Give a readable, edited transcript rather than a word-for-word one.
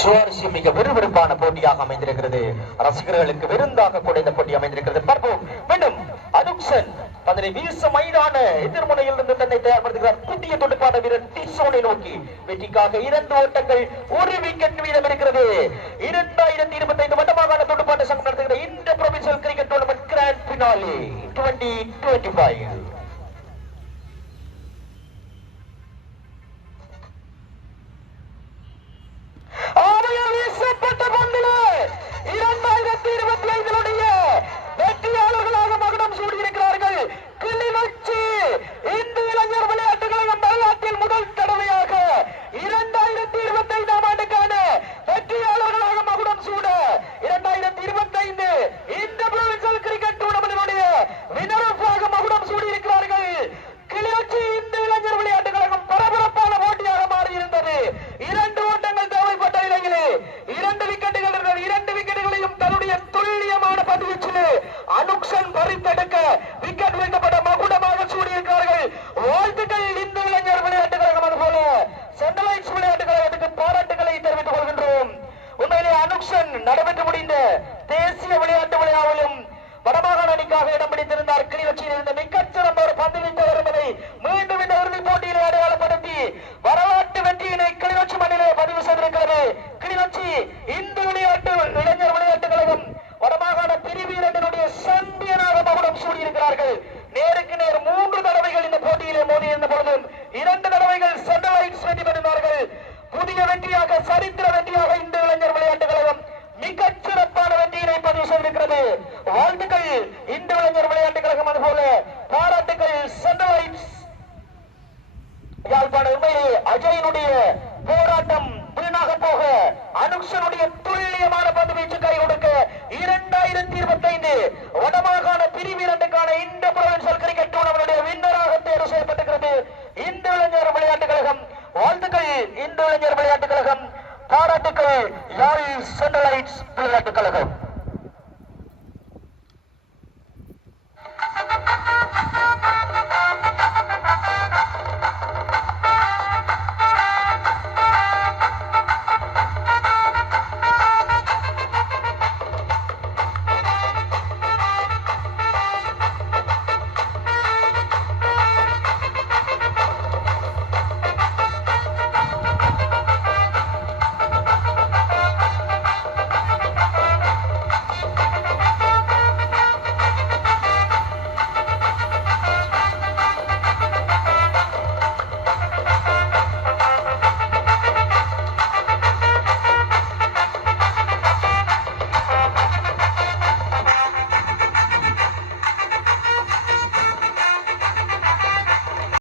சுவாரஸ்யம் மிக விறுவிறுப்பான போட்டியாக அமைந்திருக்கிறது. ரசிகர்களுக்கு விருந்தாக கூட இந்த போட்டி அமைந்திருக்கிறது. பார்ப்போம். மீண்டும் அதுக்சன் அதனை வீச மைதான எதிர்முனையில் இருந்து தன்னை தயார்படுத்துகிறார். புதிய துடுப்பாட்ட வீரர் டிசோனை நோக்கி வெற்றிக்காக 2 ஓட்டங்கள் 1 விக்கெட் வீதம் இருக்கிறது. 2025 வடமாகாண துடுப்பாட்ட சங்கம் நடத்துகிற இந்த provincial cricket tournament grand finale 2025 வெற்றியாளர்களாக மகுடம் சூடியிருக்கிறார்கள். கிளிநொச்சி இந்து இளைஞர் விளையாட்டுக் கழகம் வரலாற்றில் முதல் தடவையாக 2025 ஆண்டுக்கான வெற்றியாளர்களாக மகுடம் சூட 2025 இந்த ப்ரொவின்சியல் கிரிக்கெட் டூர்னமெண்டினுடைய வினராக மகுடம் சூடியிருக்கிறார்கள். கிளிநொச்சி இந்து இளைஞர் விளையாட்டுக் கழகம் பரபரப்பான போட்டியாக மாறியிருந்தது. 2 ஓட்டங்கள் தேவைப்பட்ட நிலையிலே 2 விக்கெட்டுகள் இருந்தது. 2 விக்கெட்டுகளையும் தன்னுடைய துல்லியமான பதிவீச்சிலே அனுக்சன் பறித்தெடுக்க விக்கெட் வீழ்த்தப்பட்ட மகுடமாக சூடியிருக்கிறார்கள். வாழ்த்துக்கள் இந்து இளைஞர் விளையாட்டுக் கழகம். அதுபோல சென்ட்ரலைட்ஸ் விளையாட்டுக் கழகத்துக்கு பாராட்டுகளை தெரிவித்துக் கொள்கின்றோம். உண்மையிலே அனுக்சன் நடைபெற்று முடிந்த தேசிய விளையாட்டு விழாவிலும் வடமாகாண அணிக்காக இடம் பிடித்திருந்தார். கிளிநொச்சியில் இருந்த மிகச்சிறந்த ஒரு பந்து வீச்சவர் என்பதை மீண்டும் இந்த இறுதிப் போட்டியிலே அடையாளப்படுத்தி வரலாற்று வெற்றியினை கிளிநொச்சி மண்ணிலே பதிவு செய்திருக்கிறது. கிளிநொச்சி இந்து விளையாட்டு இளைஞர் விளையாட்டுக் கழகம் வடமாகாண பிரிவு 2 சாம்பியனாக மகுடம் சூடியிருக்கிறார்கள். நேருக்கு நேர் 3 தடவைகள் இந்த போட்டியிலே மோதியிருந்த பொழுதும் 2 தடவைகள் சென்ட்ரலைட்ஸ் வெற்றி பெறுகிறார்கள். புதிய வெற்றியாக சரித்திர வெற்றியாக இந்து இளைஞர் விளையாட்டுக் கழகம் மிகச்சிறப்பான வெற்றியினை பதிவு செய்திருக்கிறது. வாழ்த்துக்கள் இந்து இளைஞர் விளையாட்டுக் கழகம். அதுபோல பாராட்டுக்கள் சென்ட்ரலைட்ஸ் யாழ்ப்பாண. உண்மையிலே அஜயனுடைய போராட்டம் வீணாக போக அனுக்சனுடைய துல்லியமான பந்து வீச்சு கை கொடுக்க 2025 வடமாகாண பிரிவு 2க்கான இந்த ப்ரொவின்சியல் கிரிக்கெட் டூர்னமெண்ட் வின்னராக தேர்வு செய்யப்பட்டிருக்கிறது இந்து இளைஞர் விளையாட்டுக் கழகம். வாழ்த்துக்கள் இந்து இளைஞர் விளையாட்டுக் கழகம். பாராட்டுக்கள் யாழ் சென்ட்ரலைட்ஸ் விளையாட்டுக் கழகம்.